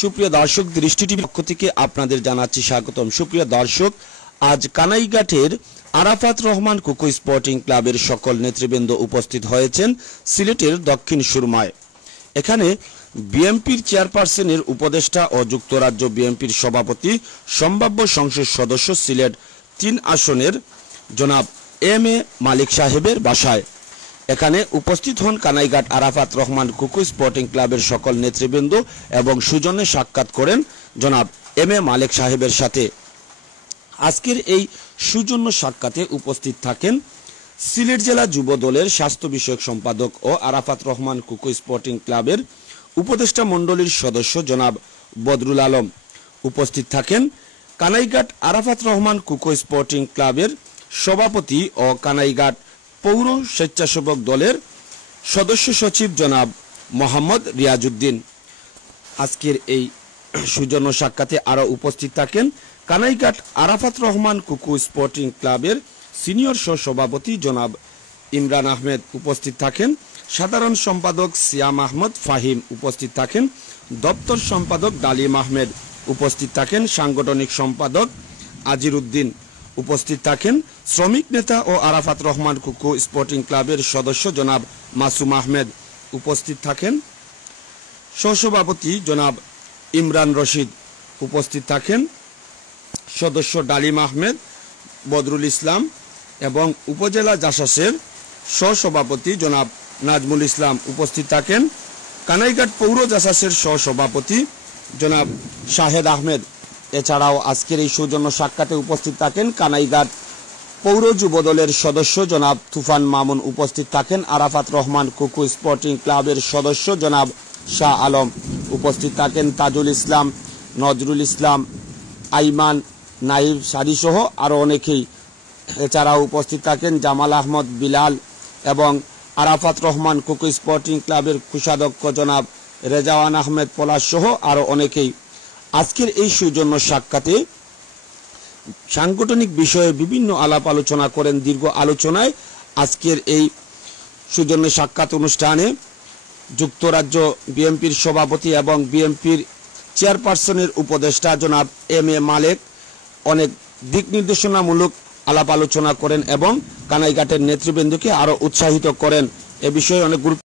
সুপ্রিয় দর্শক, দৃষ্টি টিভির পক্ষ থেকে আপনাদের জানাচ্ছি স্বাগতম। সুপ্রিয় দর্শক, আজ কানাইঘাটের আরাফাত রহমান কুকু স্পোর্টিং ক্লাবের সকল নেতৃবৃন্দ উপস্থিত হয়েছেন সিলেটের দক্ষিণ সুরমায়। এখানে বিএনপির চেয়ারপারসনের উপদেষ্টা ও যুক্তরাজ্য বিএনপির সভাপতি, সম্ভাব্য সংসদ সদস্য সিলেট ৩ আসনের জনাব এম এ মালিক সাহেবের বাসায়। এখানে উপস্থিত হন কানাইঘাট আরাফাত রহমান কুকু স্পোর্টিং ক্লাবের সকল নেতৃবৃন্দ এবং সুজনে সাক্ষাৎ করেন জনাব এম এ মালিক সাহেবের সাথে। আজকের এই সুজন্য সাক্ষাতে উপস্থিত থাকেন সিলেট জেলা যুব দলের স্বাস্থ্য বিষয়ক সম্পাদক ও আরাফাত রহমান কুকু স্পোর্টিং ক্লাবের উপদেষ্টা মণ্ডলীর সদস্য জনাব বদরুল আলম। উপস্থিত থাকেন কানাইঘাট আরাফাত রহমান কুকু স্পোর্টিং ক্লাবের সভাপতি ও কানাইঘাট পৌর স্বেচ্ছাসেবক দলের সদস্য সচিব জনাব মোহাম্মদ রিয়াজউদ্দিন। আজকের এই সুজন্য সাক্ষাতে আরও উপস্থিত থাকেন কানাইঘাট আরাফাত রহমান কুকু স্পোর্টিং ক্লাবের সিনিয়র সহসভাপতি জনাব ইমরান আহমেদ। উপস্থিত থাকেন সাধারণ সম্পাদক সিয়াম আহমদ ফাহিম। উপস্থিত থাকেন দপ্তর সম্পাদক ডালিম আহমেদ। উপস্থিত থাকেন সাংগঠনিক সম্পাদক আজির উদ্দিন। উপস্থিত থাকেন শ্রমিক নেতা ও আরাফাত রহমান কুকু স্পোর্টিং ক্লাবের সদস্য জনাব মাসুম আহমেদ। উপস্থিত থাকেন সহসভাপতি জনাব ইমরান রশিদ। উপস্থিত থাকেন সদস্য ডালিম আহমেদ, বদরুল ইসলাম এবং উপজেলা জাসাসের সহসভাপতি জনাব নাজমুল ইসলাম। উপস্থিত থাকেন কানাইঘাট পৌর জাসাসের সহসভাপতি জনাব শাহেদ আহমেদ। এছাড়াও আজকের এই সৌজন্য সাক্ষাতে উপস্থিত থাকেন কানাইঘাট পৌর যুব দলের সদস্য জনাব তুফান মামুন। উপস্থিত থাকেন আরাফাত রহমান কুকু স্পোর্টিং ক্লাবের সদস্য জনাব শাহ আলম। উপস্থিত থাকেন তাজুল ইসলাম, নজরুল ইসলাম, আইমান, নাইব সারি সহ আরও অনেকেই। এছাড়াও উপস্থিত থাকেন জামাল আহমদ বিলাল এবং আরাফাত রহমান কুকু স্পোর্টিং ক্লাবের কোষাধ্যক্ষ জনাব রেজাওয়ান আহমেদ পলাশ সহ আরও অনেকেই। আজকের এই সৌজন্য সাক্ষাতে সাংগঠনিক বিষয়ে বিভিন্ন আলাপ আলোচনা করেন। দীর্ঘ আলোচনায় আজকের এই সৌজন্য সাক্ষাৎ অনুষ্ঠানে যুক্তরাজ্য বিএনপির সভাপতি এবং বিএনপির চেয়ারপারসনের উপদেষ্টা জনাব এম এ মালিক অনেক দিক নির্দেশনামূলক আলাপ আলোচনা করেন এবং কানাইঘাটের নেতৃবৃন্দকে আরও উৎসাহিত করেন। এ বিষয়ে অনেক গুরুত্ব